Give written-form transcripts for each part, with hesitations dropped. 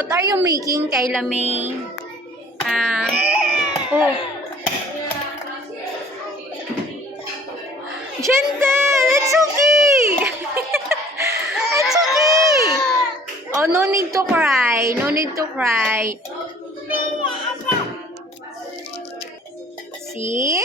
What are you making, Kayla May? Oh. Gentle! It's okay! It's okay! Oh, no need to cry. No need to cry. See?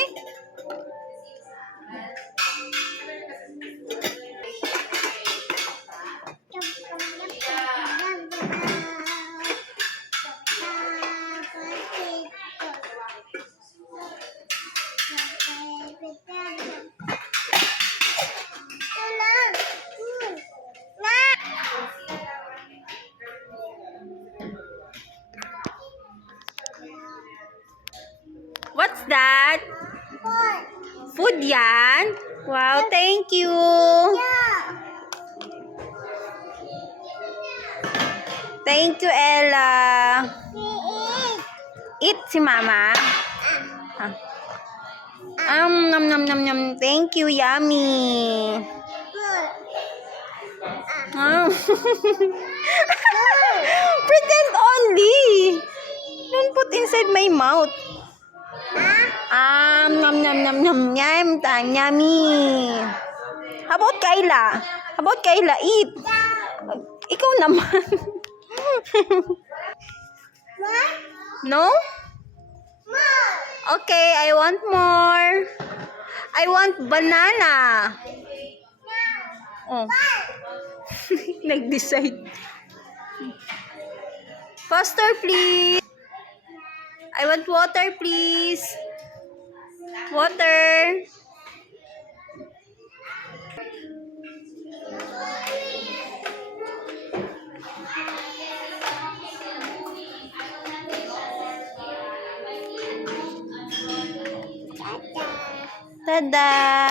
What's that? Food yan? Wow, thank you. Thank you, Ella. Eat si Mama. Nom nom nom nom. Thank you, yummy. Pretend only. Don't put inside my mouth. Nom nom nom nom. Yum, yummy. How about Kayla? How about Kayla? Eat. Ikaw naman. No? Okay, I want more. I want banana. Oh. Nag-decide. Faster, please. I want water, please. Water. Tada!